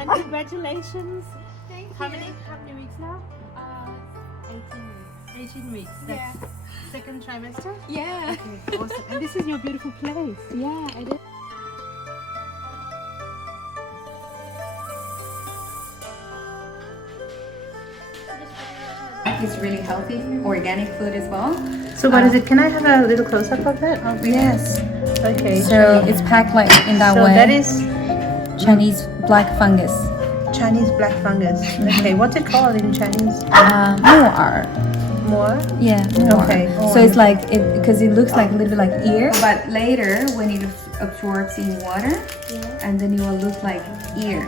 And congratulations. Thank How you. many weeks now? 18 weeks. 18 weeks. Yeah. That's second trimester? Yeah. Okay, awesome. And this is your beautiful place. Yeah, I did. It's really healthy, organic food as well. So what is it? Can I have a little close-up of that? Oh, Yes. okay. So it's packed like in that So way. that is Chinese black fungus. Chinese black fungus. Okay, what's it called in Chinese? More. More? Yeah. More. Okay. So it's like because it looks like a little bit like ear, but later when it absorbs in water, and then it will look like ear.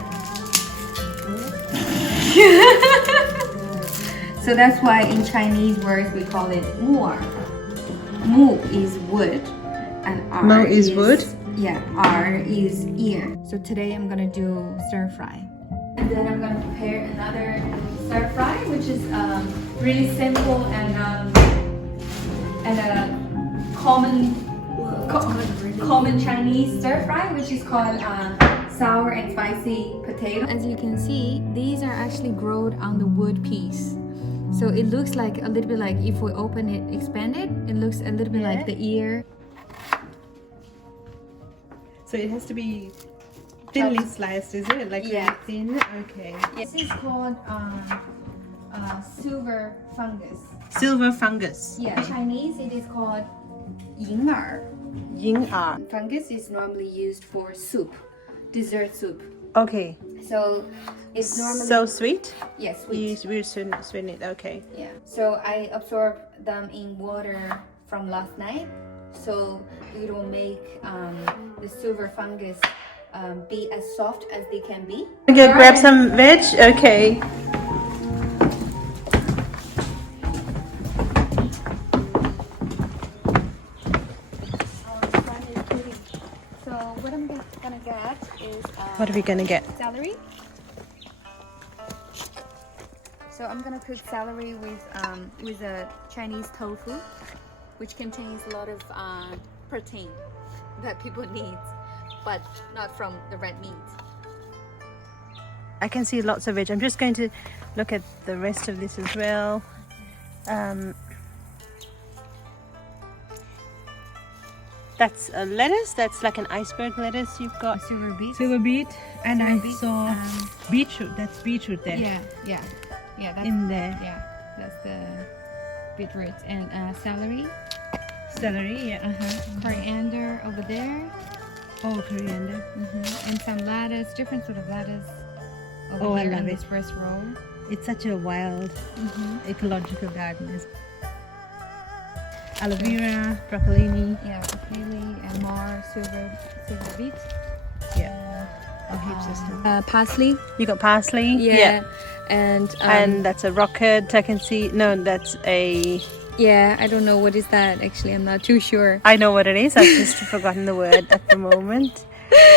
So that's why in Chinese words we call it mu. Mu is wood, and R Mu is wood? Yeah, R is ear. So today I'm gonna do stir fry. And then I'm gonna prepare another stir fry, which is really simple and a common Chinese stir fry, which is called sour and spicy potato. As you can see, these are actually grown on the wood piece. So it looks like a little bit like if we open it, expand it, it looks a little bit like the ear. So it has to be thinly sliced, is it? Like Yeah. really thin? Okay. This is called silver fungus. Silver fungus. Yeah, Chinese it is called Vinegar. Ying Fungus is normally used for soup, dessert soup. Okay. So it's normally So sweet? yes, You sweet. will sweeten it. Okay. Yeah. So I absorb them in water from last night, so it will make the silver fungus be as soft as they can be. Okay, grab some veg. Okay. So what I'm gonna get is What are we gonna get? celery. So I'm gonna cook celery with a Chinese tofu, which contains a lot of protein that people need, but not from the red meat. I can see lots of veg. I'm just going to look at the rest of this as well. That's a lettuce. That's like an iceberg lettuce. You've got Silver beet. silver beet, and Silver I beet, saw beetroot. That's beetroot there Yeah. That's in there. that's the beetroot and celery, Celery. Yeah. coriander over there, Oh, coriander. and some lettuce, different sort of lettuce over Oh, I here love in it. this first row. It's such a wild ecological garden. Aloe vera, broccolini. Yeah, broccoli and more silver beet. Yeah. Oh, heaps of stuff. Parsley. You got parsley. And And that's a rocket. I can see. No, that's a. yeah, I don't know what is that actually. I'm not too sure. I know what it is. I've just forgotten the word at the moment.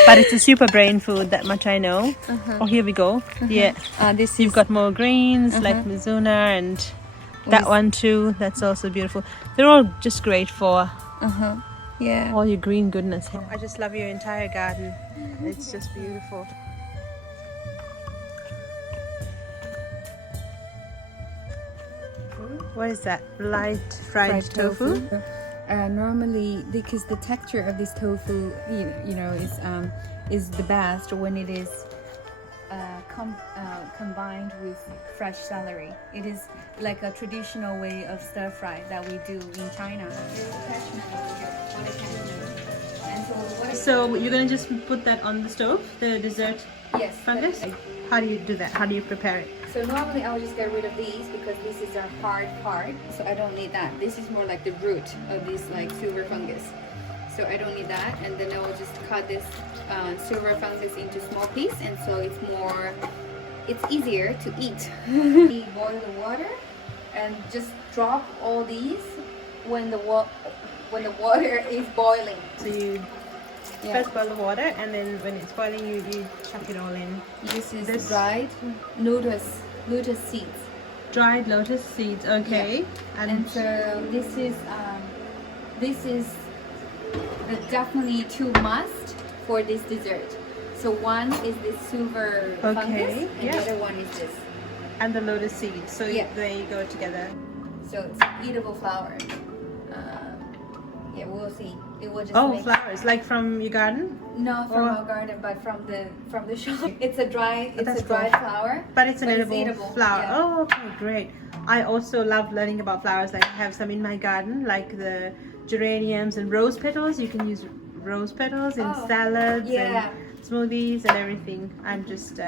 But it's a super brain food. That much I know. Oh, here we go. Yeah. This You've is got more greens like mizuna and that one too. That's also beautiful. They're all just great for yeah. all your green goodness. I just love your entire garden. It's just beautiful. What is that? Light fried tofu? Normally, because the texture of this tofu, is the best when it is combined with fresh celery. It is like a traditional way of stir fry that we do in China. And so what So you're gonna just put that on the stove, the dessert yes, fungus? How do you do that? How do you prepare it? so normally I'll just get rid of these because this is a hard part, so I don't need that. This is more like the root of this like silver fungus, so I don't need that. And then I will just cut this silver fungus into small pieces, and so it's easier to eat. We boil the water and just drop all these when the water is boiling. So you first boil the water, and then when it's boiling, you chuck it all in. This is dried lotus seeds. Dried lotus seeds. Okay. And so this is the definitely too must for this dessert. So one is this silver fungus, and yeah. the other one is this. And the lotus seeds, so Yeah. they go together. So it's eatable flower. Yeah, we'll see. It will just make Flowers, like from your garden? no from or- our garden, but from the shop. It's a dried that's dried cool. flower. But it's an But it's edible, eatable, flower. yeah. Oh, okay, great. I also love learning about flowers. Like I have some in my garden, like the geraniums and rose petals. You can use rose petals in Oh, salads yeah. and smoothies and everything. I'm just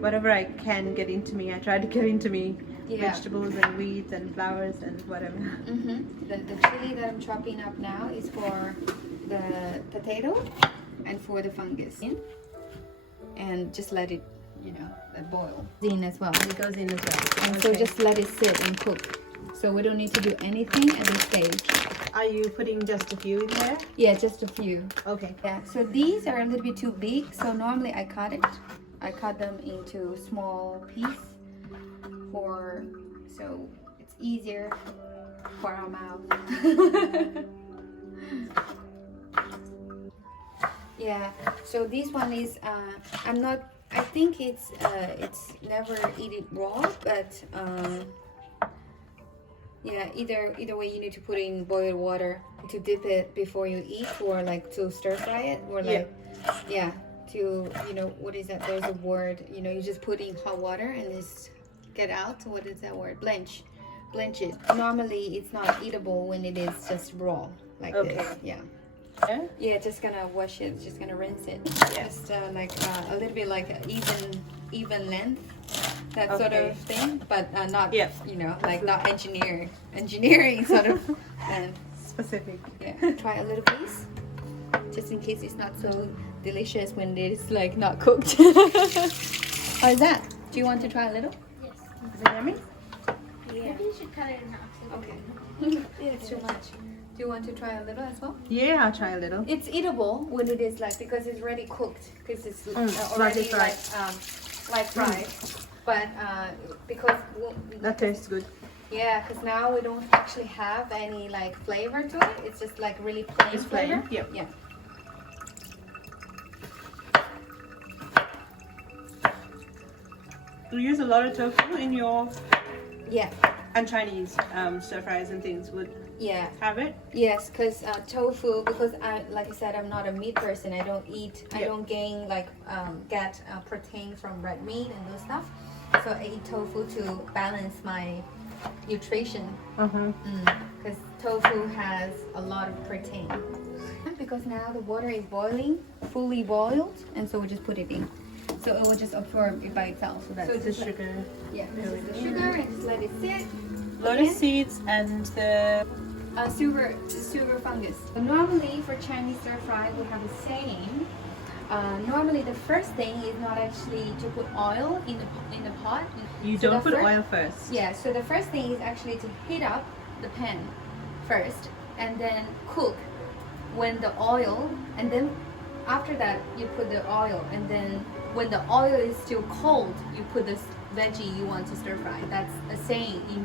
whatever I can get into me. I try to get into me. Yeah. Vegetables and weeds and flowers and whatever. The chili that I'm chopping up now is for the potato and for the fungus. And just let it, boil in as well. It goes in as well. And so just let it sit and cook. So we don't need to do anything at this stage. Are you putting just a few in there? Yeah, just a few. Okay. Yeah, so these are a little bit too big. So normally I cut it. I cut them into small pieces so it's easier for our mouth. Yeah, so this one is I think it's never eat it raw, but yeah, either way you need to put in boiled water to dip it before you eat, or like to stir fry it, or like to what is that, there's a word, you just put in hot water and it's get out, what is that word, blanch it. Normally it's not eatable when it is just raw like this. Yeah, just gonna wash it, just gonna rinse it, just like a little bit like even length, that sort of thing, but not like not engineering sort of specific. Yeah, try a little piece just in case it's not so delicious when it's like not cooked. How is that? Do you want to try a little? Yes. Is it yummy? Yeah. Maybe you should cut it in half. Okay. It's too much. Do you want to try a little as well? Yeah, I'll try a little. It's eatable when it is like, because it's already cooked, because it's already already fried. like fried. But because That tastes good. yeah, because now we don't actually have any like flavor to it. It's just like really plain It's plain, flavor. yep. Yeah. You use a lot of tofu in your Yeah. and Chinese stir fries and things would Yeah. have it. Yes, because tofu, because like I said, I'm not a meat person. I don't eat, I Yep. don't gain get protein from red meat and those stuff. So I eat tofu to balance my nutrition. Because tofu has a lot of protein. Because now the water is boiling, fully boiled, and so we just put it in. So it will just absorb it by itself. So that's The sugar. Yeah, this is the sugar, and just let it sit. Lotus seeds and the Silver fungus. Normally for Chinese stir fry, we have a saying. Normally the first thing is not actually to put oil in the pot. you So don't the put fir- oil first. Yeah, so the first thing is actually to heat up the pan first, and then cook when the oil, and then after that you put the oil, and then when the oil is still cold, you put this veggie you want to stir fry. That's a saying in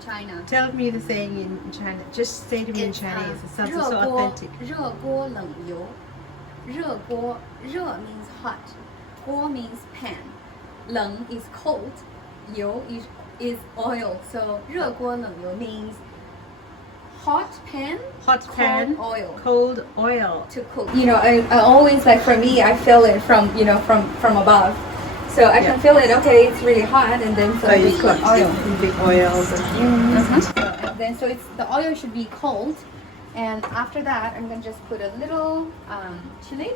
China. Tell me the saying in China. Just say to me in It's, Chinese. It sounds 热 so 锅 authentic. 热锅冷油，热锅热 means hot, 锅 means pan, 冷 is cold, 油 is oil. So 热锅冷油 means hot pan, Hot pan, cold oil cold oil. to cook. I always like, for me, I feel it from from above. So I can feel it, okay, it's really hot, and then so So you we put cook oil. in big oils. And then so it's the oil should be cold, and after that I'm gonna just put a little chili.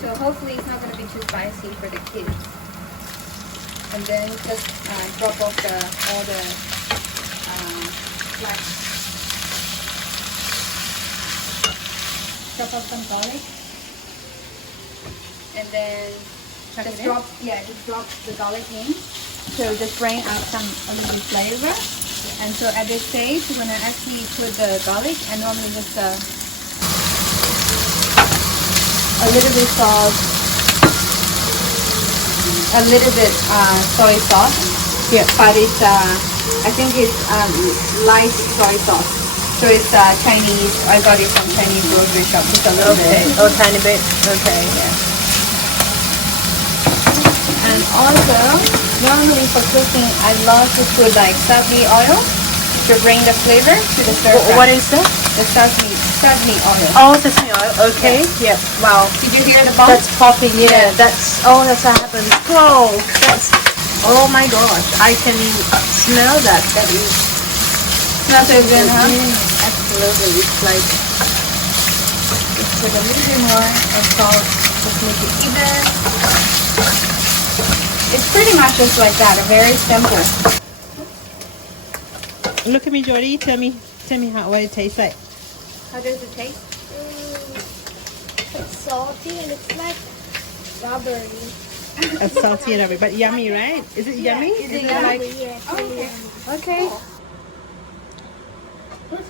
So hopefully it's not gonna be too spicy for the kids. And then just drop off all the drop off some garlic, and then just drop the garlic in. So just bring out a little bit flavor. And so at this stage, when I actually put the garlic, I normally just a little bit salt, a little bit soy sauce. Yeah. But it's I think it's light soy sauce. So it's Chinese. I got it from Chinese grocery shop. Just a little Okay. bit. Oh, tiny bit. Okay. Yeah. And also, normally for cooking, I love to put like sesame oil to bring the flavor to the stir fry. What is that? The sesame oil. Oh, sesame oil. Okay. Yep. Wow. Did you hear the bump? That's popping. Yeah. Yeah. That's that's what happens. Whoa. That's. Oh my gosh. I can smell that. That is. Not so good, huh? Absolutely. It's like. Just put a little bit more of salt. Just make it even. It's pretty much just like that. Very simple. Look at me, Jordy. Tell me what it tastes like. How does it taste? It's salty and it's like strawberry. It's salty and everything, but yummy, right? Is it yummy? Is it Yeah, like? yeah, it's really yummy. Okay.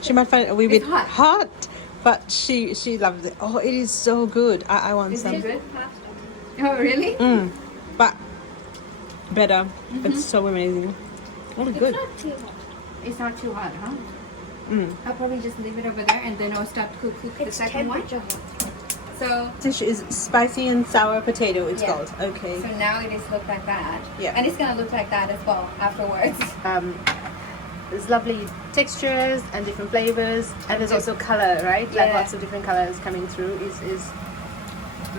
She might find it a wee bit It's hot. but she loves it. Oh, it is so good. I want Is some. it good? Oh, really? But better. It's so amazing. Oh, good. Not too much. It's not too hot, huh? Mm. I'll probably just leave it over there and then I'll start to cook the It's second one. temperature. So, Dish is spicy and sour potato. It's Yeah. called. Okay. so now it is look like that. Yeah. And it's gonna look like that as well afterwards. There's lovely textures and different flavors, and there's also color, right? Like Yeah. lots of different colors coming through. Is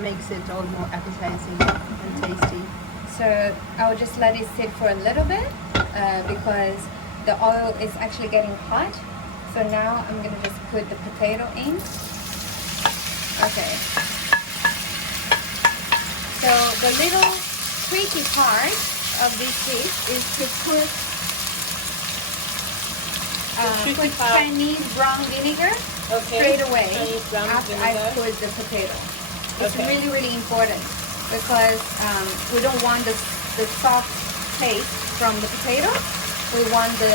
makes it all more appetizing and tasty. So I'll just let it sit for a little bit because the oil is actually getting hot. So now I'm gonna just put the potato in. Okay. So the little tricky part of this dish is to put tricky put part. Chinese brown vinegar Okay. straight away Chinese brown after I vinegar. put the potato. It's Okay. really, really important because we don't want the soft taste from the potato. We want the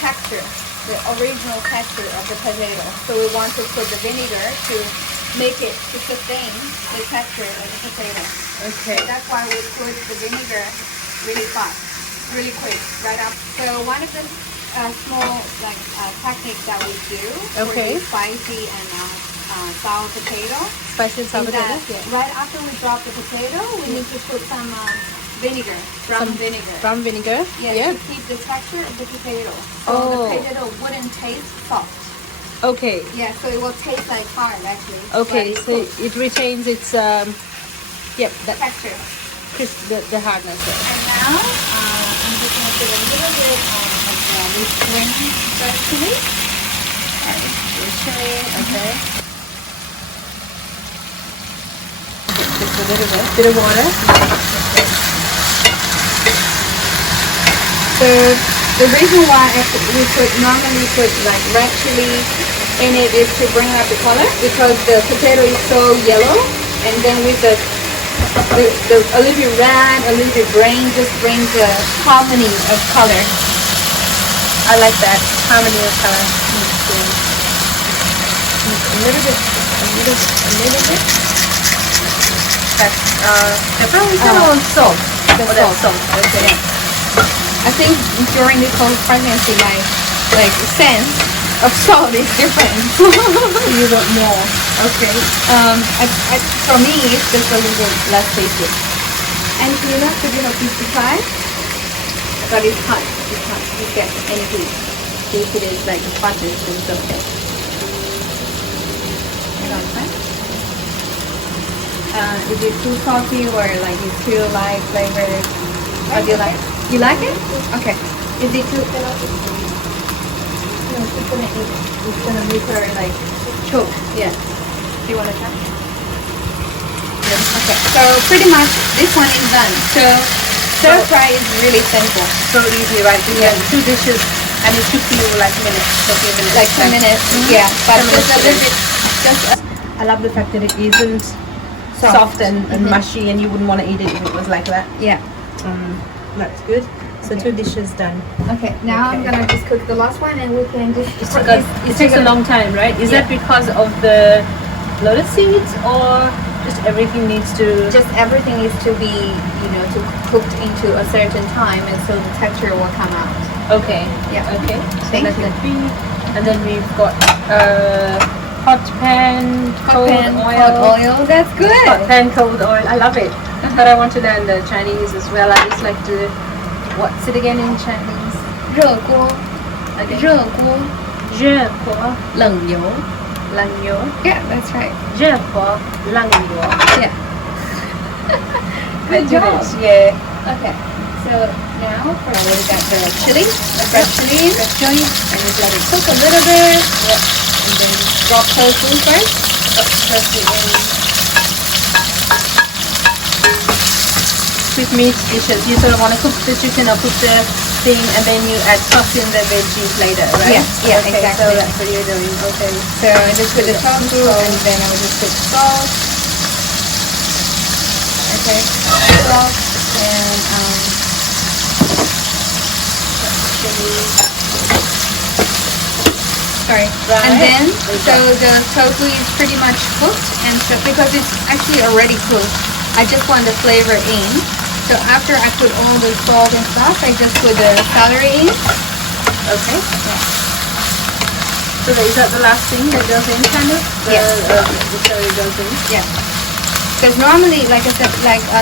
texture, the original texture of the potato. So we want to put the vinegar to make it to sustain the texture of the potato. Okay. So that's why we put the vinegar really fast, really quick, right up. So one of the small techniques that we do Okay. for the spicy and sour potato Spicy and sour is that potato. right after we drop the potato, we need to put some vinegar, brown Some vinegar. Brown vinegar. Yes, Yeah. to keep the texture of the potato. So Oh. the potato wouldn't taste soft. Okay. Yeah, so it will taste like hard actually. Okay. but it's So cooked. it retains its that Texture. crisp, the hardness. There. And now I'm just going to put a little bit of this green red chili. Chili. Okay. Just a little bit of water. So the reason why we normally put like red chili in it is to bring out the color because the potato is so yellow, and then with the a little bit red, a little bit green just brings the harmony of color. I like that harmony of color. A little bit. That's pepper or salt. The Oh, that's salt. salt. Okay. I think during this whole pregnancy, my sense of salt is different. You want more. Okay. For me, it's just a little bit less tasty. And you know, to be a 55, but it's hot. It's hot. You get any heat. If it is like hottest, then it's okay. You know what I'm saying? Is it too salty or like it's too light flavored? How do you like it? You like it? Okay. Is it too? No, she's gonna eat it. It's gonna make her like choke. Yeah. Do you want to try? Yeah. Okay. So pretty much this one is done. So stir fry is really simple. So easy, right? You Yeah. get 2 dishes, and it took you like minutes, 30 minutes. Like 10 minutes. Yeah. But 10 just a minutes. little bit. Just I love the fact that it isn't soft and mushy, and you wouldn't want to eat it if it was like that. yeah. That's good. So 2 dishes done. Okay. Now I'm Okay. gonna just cook the last one, and we can just. It takes a long time, right? Is that because of the lotus seeds, or just everything needs to? Just everything needs to be, to cooked into a certain time, and so the texture will come out. Okay. Yeah. Okay. So Thank let you. it be. And then we've got hot pan cold oil. Cold oil. That's good. Hot pan cold oil. I love it. But I want to learn the Chinese as well. I just like to. What's it again in Chinese? 热锅 Okay. 热锅 热锅冷油 冷油 Yeah, that's right. 热锅冷油 Yeah. Good job. Yeah. Okay. So now we got the chili, the fresh chili, and just let it cook a little bit. Yep. And then drop tofu first. Press it in. With meat dishes, you sort of want to cook the chicken or cook the thing, and then you add sauce in the veggies later, right? Yeah, okay, exactly. So that's what you're doing. Okay. So I just put the tofu and then I will just put salt. Okay. Salt and chili. Sorry. Right. And then so the tofu is pretty much cooked, and so because it's actually already cooked, I just want the flavor in. So after I put all the salt and stuff, I just put the celery in. Okay. So is that the last thing that goes in, kind of? Yes. The celery goes in. Yeah. Because normally, like I said,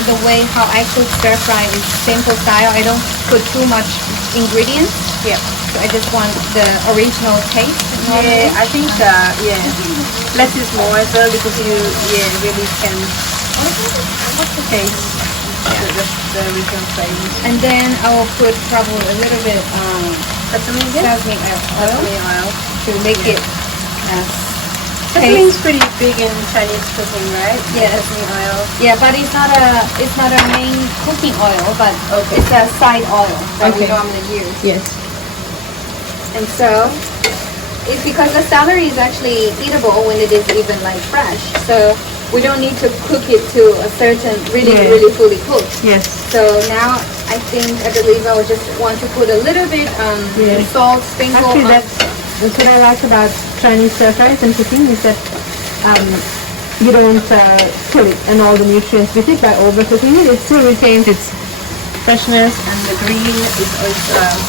the way how I cook stir fry is simple style. I don't put too much ingredients. Yeah. So I just want the original taste. normally. Yeah, I think less is more as well, because you really can taste the original flavor. And then I will put probably a little bit Sesame sesame oil to make it Sesame is pretty big in Chinese cooking, right? Yes. Sesame oil. Yeah, but it's not a main cooking oil, but Okay. it's a side oil that we Okay. normally use. Yes. And so it's because the celery is actually eatable when it is even like fresh. So we don't need to cook it to a certain really fully cooked. Yes. So now I think I believe I would just want to put a little bit salt sprinkle Actually, on. that's what I like about Chinese stir fries and cooking, is that you don't kill it and all the nutrients with it by overcooking it. It still retains its freshness, and the green is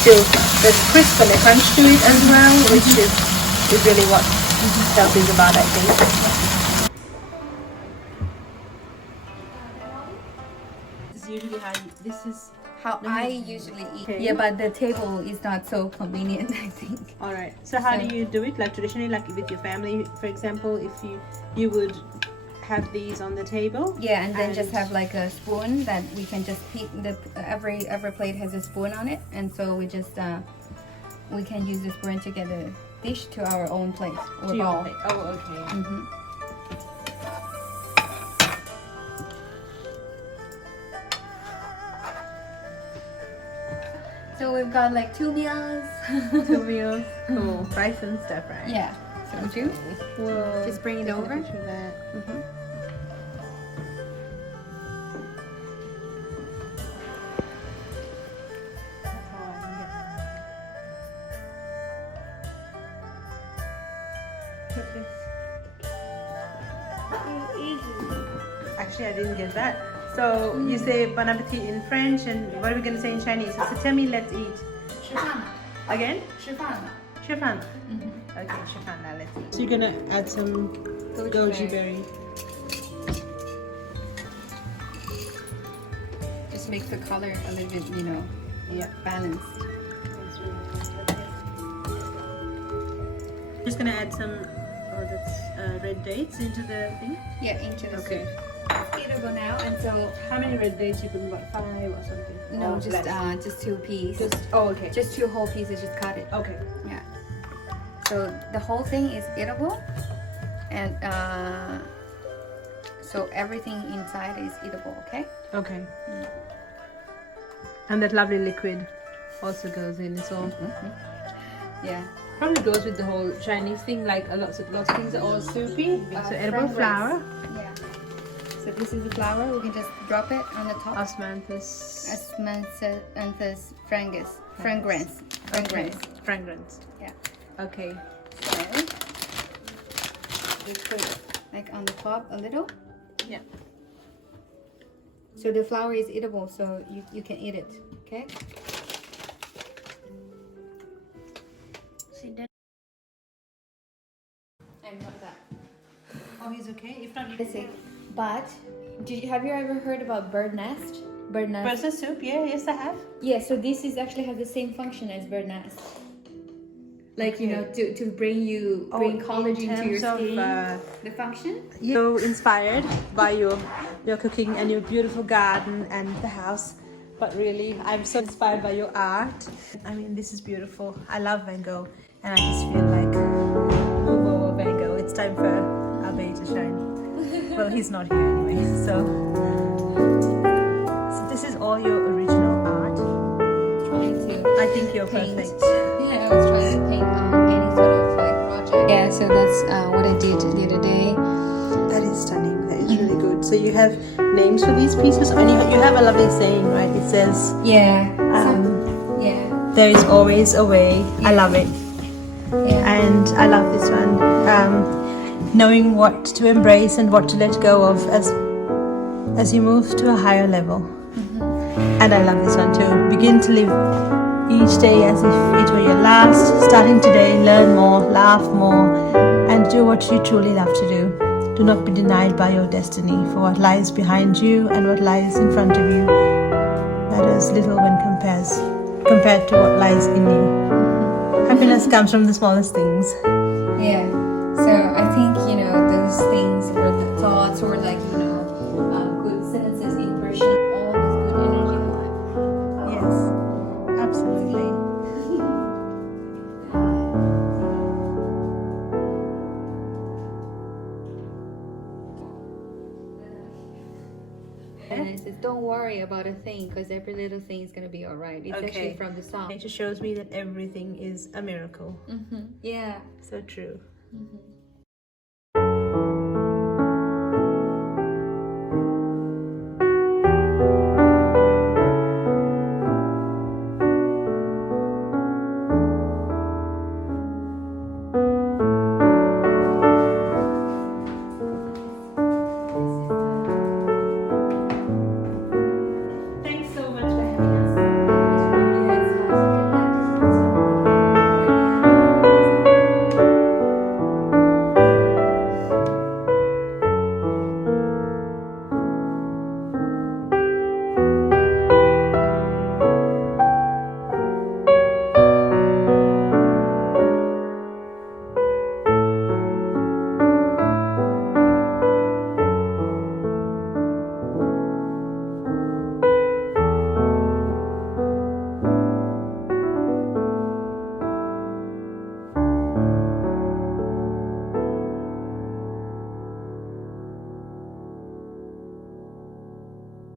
still there's crisp and a crunch to it as well, which is really what health is about, I think. This is How I usually eat. Okay. Yeah, but the table is not so convenient, I think. all right. So how do you do it? Like traditionally, like with your family, for example, if you would have these on the table. Yeah, and then just have like a spoon that we can just pick. Every plate has a spoon on it, and so we just we can use the spoon to get a dish to our own plate or to your bowl. plate. Oh, okay. Mm-hmm. So we've got like 2 meals. 2 meals. Cool. Rice and stir fry. Yeah. So would you? We'll Just bring it take a over. picture of that. Mm-hmm. That's all I can get. Put this. Actually, I didn't get that. So you say bon appetit in French, and what are we going to say in Chinese? So tell me, let's eat. 吃饭了， Again? 吃饭了。 吃饭. Mm-hmm. Okay, 吃饭了, let's eat. So you're going to add some goji berry. Just makes the color a little bit, Yeah. balanced. That's really nice. Okay. Just going to add some red dates into the thing. Yeah, into the Okay. soup. It's eatable now, and so How many red dates? You put about 5 or something? no, Or just less? just 2 pieces. okay. Just 2 whole pieces. Just cut it. Okay. Yeah. So the whole thing is eatable, and so everything inside is eatable. Okay. Okay. And that lovely liquid also goes in. It's all Yeah. probably goes with the whole Chinese thing. Like lots of things are all soupy. So edible Fragrance. flour. Yeah. So this is the flour. We can just drop it on the top. Osmanthus. Osmanthus fungus. Fragrance. Fragrance. Okay. Fragrance. Yeah. Okay. So just put like on the top a little. Yeah. So the flour is eatable, so you can eat it. Okay. Shine, not that. Oh, he's okay. If not, Let's see. But have you ever heard about bird nest? Bird nest. Person soup. Yeah, yes, I have. Yeah, so this is actually has the same function as bird nest. Like, you know, to bring collagen to your skin. The function? So inspired by your cooking and your beautiful garden and the house, but really, I'm so inspired by your art. I mean, this is beautiful. I love Van Gogh, and I just feel like, oh, Van Gogh, it's time for our baby to shine. Well, he's not here anyway, so this is all your original art. Trying to I think you're paint. perfect. Yeah, I was trying to paint any sort of like project. Yeah, so that's what I did the other day. That is stunning. That is really good. So you have names for these pieces, and you have a lovely saying, right? It says, Yeah. yeah, there is always a way. Yeah. I love it. Yeah. And I love this one. Knowing what to embrace and what to let go of as you move to a higher level. And I love this one too. Begin to live each day as if it were your last. Starting today, learn more, laugh more, and do what you truly love to do. Do not be denied by your destiny, for what lies behind you and what lies in front of you matters little when compared to what lies in you. Happiness comes from the smallest things. Yeah. So I think, you know, those things or the thoughts or like, you know, good sentences, impression, all this good energy in life. Yes, absolutely. And it says, don't worry about a thing because every little thing is going to be all right. It's actually from the song. Nature shows me that everything is a miracle. Yeah. So true.